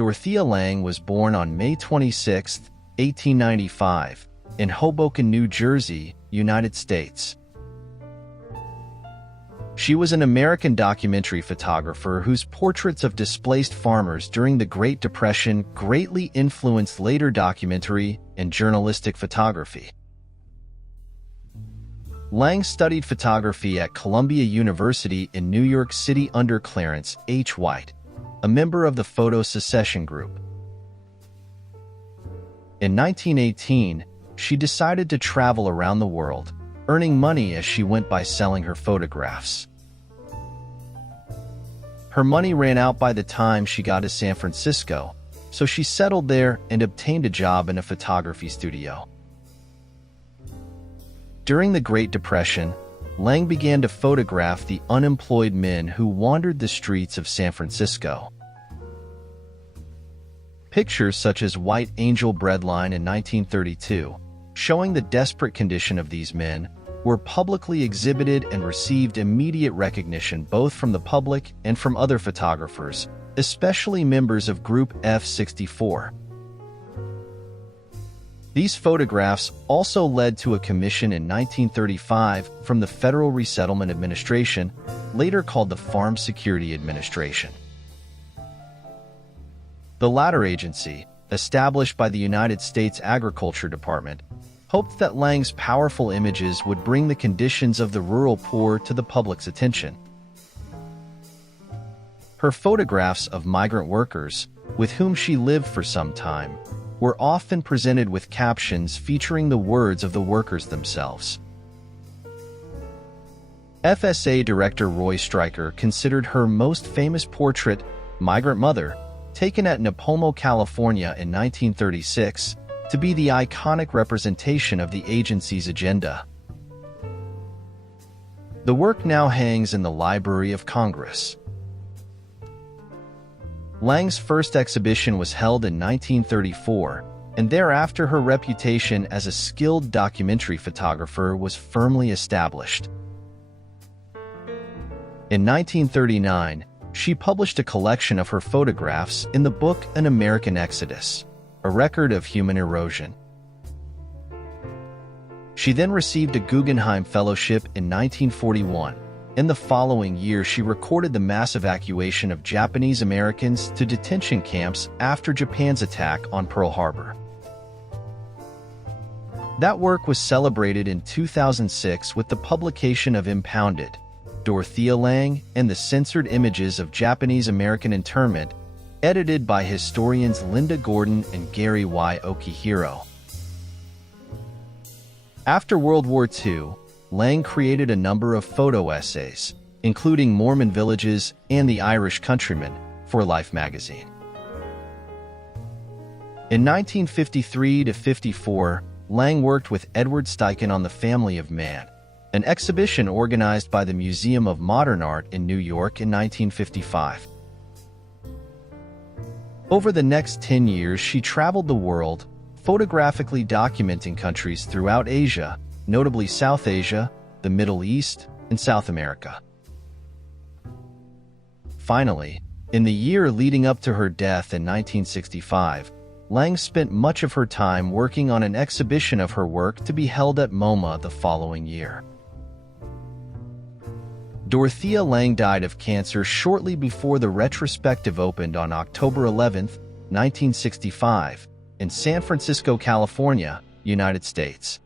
Dorothea Lange was born on May 26, 1895, in Hoboken, New Jersey, United States. She was an American documentary photographer whose portraits of displaced farmers during the Great Depression greatly influenced later documentary and journalistic photography. Lange studied photography at Columbia University in New York City under Clarence H. White, a member of the Photo Secession Group. In 1918, she decided to travel around the world, earning money as she went by selling her photographs. Her money ran out by the time she got to San Francisco, so she settled there and obtained a job in a photography studio. During the Great Depression, Lange began to photograph the unemployed men who wandered the streets of San Francisco. Pictures such as White Angel Breadline in 1932, showing the desperate condition of these men, were publicly exhibited and received immediate recognition both from the public and from other photographers, especially members of Group F-64. These photographs also led to a commission in 1935 from the Federal Resettlement Administration, later called the Farm Security Administration. The latter agency, established by the United States Agriculture Department, hoped that Lange's powerful images would bring the conditions of the rural poor to the public's attention. Her photographs of migrant workers, with whom she lived for some time, were often presented with captions featuring the words of the workers themselves. FSA Director Roy Stryker considered her most famous portrait, Migrant Mother, taken at Nipomo, California in 1936, to be the iconic representation of the agency's agenda. The work now hangs in the Library of Congress. Lange's first exhibition was held in 1934, and thereafter her reputation as a skilled documentary photographer was firmly established. In 1939, she published a collection of her photographs in the book An American Exodus, a record of human erosion. She then received a Guggenheim Fellowship in 1941. In the following year, she recorded the mass evacuation of Japanese Americans to detention camps after Japan's attack on Pearl Harbor. That work was celebrated in 2006 with the publication of Impounded, Dorothea Lange and the Censored Images of Japanese American Internment, edited by historians Linda Gordon and Gary Y. Okihiro. After World War II, Lange created a number of photo essays, including Mormon Villages and The Irish Countryman, for Life magazine. In 1953–54, Lange worked with Edward Steichen on The Family of Man, an exhibition organized by the Museum of Modern Art in New York in 1955. Over the next 10 years, she traveled the world, photographically documenting countries throughout Asia, notably South Asia, the Middle East, in South America. Finally, in the year leading up to her death in 1965, Lange spent much of her time working on an exhibition of her work to be held at MoMA the following year. Dorothea Lange died of cancer shortly before the retrospective opened on October 11, 1965, in San Francisco, California, United States.